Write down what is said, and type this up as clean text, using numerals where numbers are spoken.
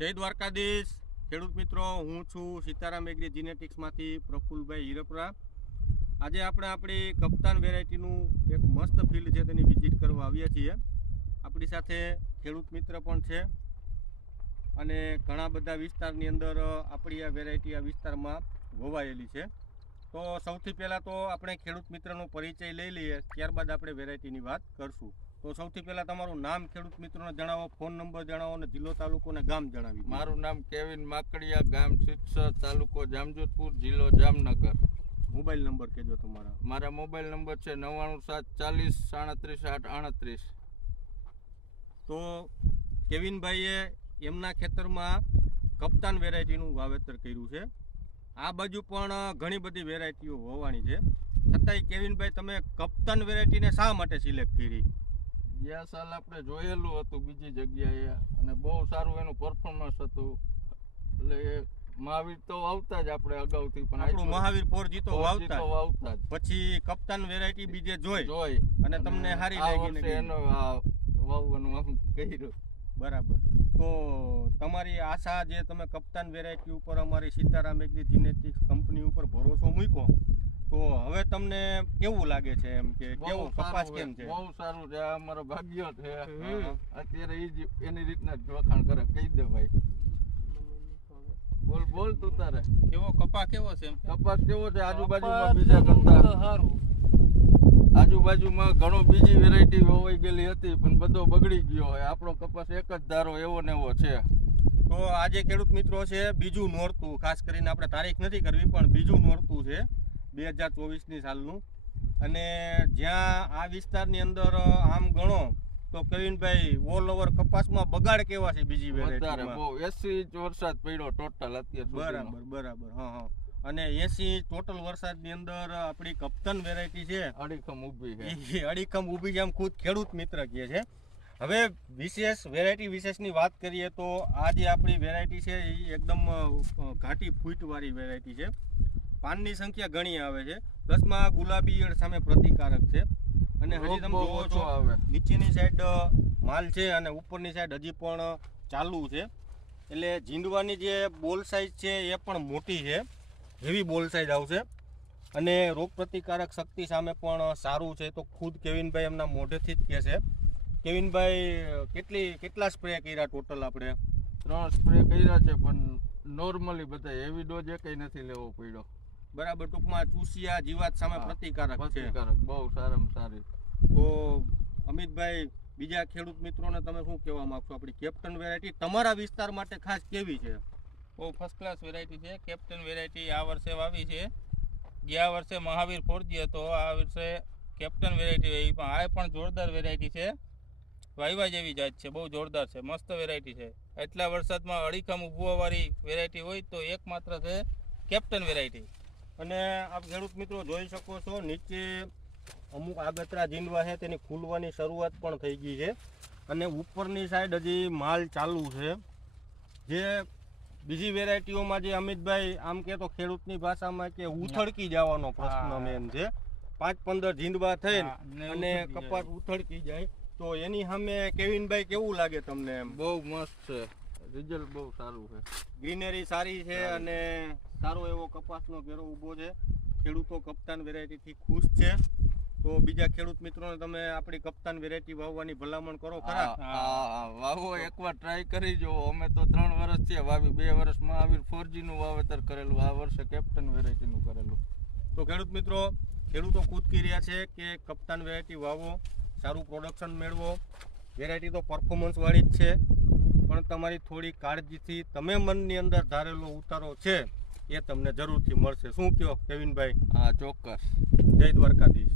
જય દ્વારકાધીશ ખેડૂત મિત્રો, હું છું સીતારામ એગ્રી જીનેટિક્સમાંથી પ્રફુલભાઈ હિરપરા. આજે આપણે આપણી કપ્તાન વેરાયટીનું એક મસ્ત ફિલ્ડ છે તેની વિઝિટ કરવા આવ્યા છીએ. આપણી સાથે ખેડૂત મિત્ર પણ છે અને ઘણા બધા વિસ્તારની અંદર આપણી આ વેરાયટી આ વિસ્તારમાં વવાયેલી છે. તો સૌથી પહેલાં તો આપણે ખેડૂત મિત્રનો પરિચય લઈ લઈએ, ત્યારબાદ આપણે વેરાયટીની વાત કરશું. તો સૌથી પહેલાં તમારું નામ ખેડૂત મિત્રોને જણાવો, ફોન નંબર જણાવો અને જિલ્લો તાલુકો અને ગામ જણાવી. મારું નામ કેવિન માકડિયા, ગામ સિત્સર, તાલુકો જામજોધપુર, જિલ્લો જામનગર. મોબાઈલ નંબર કહેજો તમારા. મારા મોબાઈલ નંબર છે 9740 37 838. તો કેવિનભાઈએ એમના ખેતરમાં કપ્તાન વેરાયટીનું વાવેતર કર્યું છે. આ બાજુ પણ ઘણી બધી વેરાયટીઓ હોવાની છે, છતાંય કેવિનભાઈ તમે કપ્તાન વેરાયટીને શા માટે સિલેક્ટ કરી? ગયા સાલ આપણે જોયેલું હતું બીજી જગ્યાએ અને બહુ સારું એનું પરફોર્મન્સ હતું. એટલે મહાવીર તો વાવતા જ આપણે અગાઉથી, પણ આપણું મહાવીર 4G તો વાવતા જ. પછી કપ્તાન વેરાયટી બીજે જોઈ અને તમને સારી લાગી ને એનો વાવવાનું આમ કર્યું. બરાબર. તો તમારી આશા જે તમે કપ્તાન વેરાયટી ઉપર અમારી સીતારામ એગ્રી જીનેટિક્સ કંપની ઉપર ભરોસો મૂક્યો, તો હવે તમને કેવું લાગે છે? એમ કે કેવું કપાસ કેમ છે? બહુ સારું છે, આ અમારો ભાગ્ય છે. અત્યારે એ જ એની રીતના જ વખાણ કરે. કહી દે ભાઈ, બોલ તું તારે. કેવો કપા કેવો છે? કપાસ કેવો છે? આજુબાજુમાં બીજા કરતા સારું. આજુબાજુમાં ઘણો બીજી વેરાયટી વવાઈ ગયેલી હતી પણ બધો બગડી ગયો હોય. આપણો કપાસ એક જ ધારો એવો ને એવો છે. તો આજે ખેડૂત મિત્રો છે બીજું નોરતું, ખાસ કરીને આપણે તારીખ નથી કરવી પણ બીજું નોરતું છે 2024ની સાલનું. અને જ્યાં આ વિસ્તારની અંદર આમ ગણો તો કેવિનભાઈ ઓલ ઓવર કપાસમાં બગાડ કેવા છે બીજી વેરાયટીમાં? બહુ 80 ઇંચ વરસાદ પડ્યો ટોટલ અત્યારે. બરાબર. હા. અને 80 ઇંચ ટોટલ વરસાદની અંદર આપણી કપ્તાન વેરાયટી છે અડીખમ ઊભી છે. અડીખમ ઊભી છે, આમ ખુદ ખેડૂત મિત્ર કહે છે. હવે વિશેષ વેરાયટી વિશેષની વાત કરીએ તો આ જે આપણી વેરાયટી છે એ એકદમ ઘાટી ફૂટવાળી વેરાયટી છે. પાનની સંખ્યા ઘણી આવે છે, પ્લસમાં ગુલાબી ઈયળ સામે પ્રતિકારક છે. અને હજી તમે જોવો છો નીચેની સાઈડ માલ છે અને ઉપરની સાઈડ હજી પણ ચાલુ છે. એટલે ઝીંડવાની જે બોલ સાઈઝ છે એ પણ મોટી છે, હેવી બોલ સાઈઝ આવશે. અને રોગ પ્રતિકારક શક્તિ સામે પણ સારું છે. તો ખુદ કેવિનભાઈ એમના મોઢેથી જ કહે છે. કેવિનભાઈ કેટલા સ્પ્રે કર્યા ટોટલ? આપણે 3 સ્પ્રે કર્યા છે પણ નોર્મલી બધા હેવી ડોઝ કંઈ નથી લેવો પડ્યો. બરાબર. ટૂંકમાં ચૂસિયા જીવાત સામે પ્રતિકારક છે. બહુ સારામાં સારી. તો અમિતભાઈ, બીજા ખેડૂત મિત્રોને તમે શું કહેવા માંગશો? આપણી કેપ્ટન વેરાયટી તમારા વિસ્તાર માટે ખાસ કેવી છે? બહુ ફર્સ્ટ ક્લાસ વેરાયટી છે. કેપ્ટન વેરાયટી આ વર્ષે વાવી છે. ગયા વર્ષે મહાવીર 4G હતો, આ વર્ષે કેપ્ટન વેરાયટી આવી. પણ આ પણ જોરદાર વેરાયટી છે, વાયવા જેવી જાત છે, બહુ જોરદાર છે, મસ્ત વેરાયટી છે. એટલા વરસાદમાં અડીખમ ઉભવાવાળી વેરાયટી હોય તો એકમાત્ર છે કેપ્ટન વેરાયટી. અને આપ ખેડૂત મિત્રો જોઈ શકો છો નીચે અમુક આગતરા ઝીંડવા છે તેની ખુલવાની શરૂઆત પણ થઈ ગઈ છે. અને ઉપરની સાઈડ હજી માલ ચાલુ છે. જે બીજી વેરાયટીઓમાં જે અમિતભાઈ આમ કે તો ખેડૂતની ભાષામાં કે ઉથળકી જવાનો પ્રશ્ન મેન છે. 5-15 ઝીંડવા થઈને અને કપાસ ઉથળકી જાય, તો એની સામે કેવિનભાઈ કેવું લાગે તમને? એમ બહુ મસ્ત છે, રિઝલ્ટ બહુ સારું છે. ગ્રીનરી સારી છે અને સારો એવો કપાસનો ઘેરો ઊભો છે. ખેડૂતો કપ્તાન વેરાયટીથી ખુશ છે. તો બીજા ખેડૂત મિત્રોને તમે આપણી કપ્તાન વેરાયટી વાવવાની ભલામણ કરો ખરા? વાવો, એકવાર ટ્રાય કરી જુઓ. અમે તો 3 વર્ષ થયા વાવી. 2 વર્ષ મહાવીર 4G નું વાવેતર કરેલું, આ વર્ષે કેપ્ટન વેરાયટીનું કરેલું. તો ખેડૂત મિત્રો, ખેડૂતો કૂદકી રહ્યા છે કે કપ્તાન વેરાયટી વાવો, સારું પ્રોડક્શન મેળવો. વેરાયટી તો પરફોર્મન્સ વાળી જ છે, પણ તમારી થોડી કાળજીથી તમે મનની અંદર ધારેલો ઉતારો છે એ તમને જરૂરથી મળશે. શું કહો કેવિનભાઈ? હા, ચોક્કસ. જય દ્વારકાધીશ.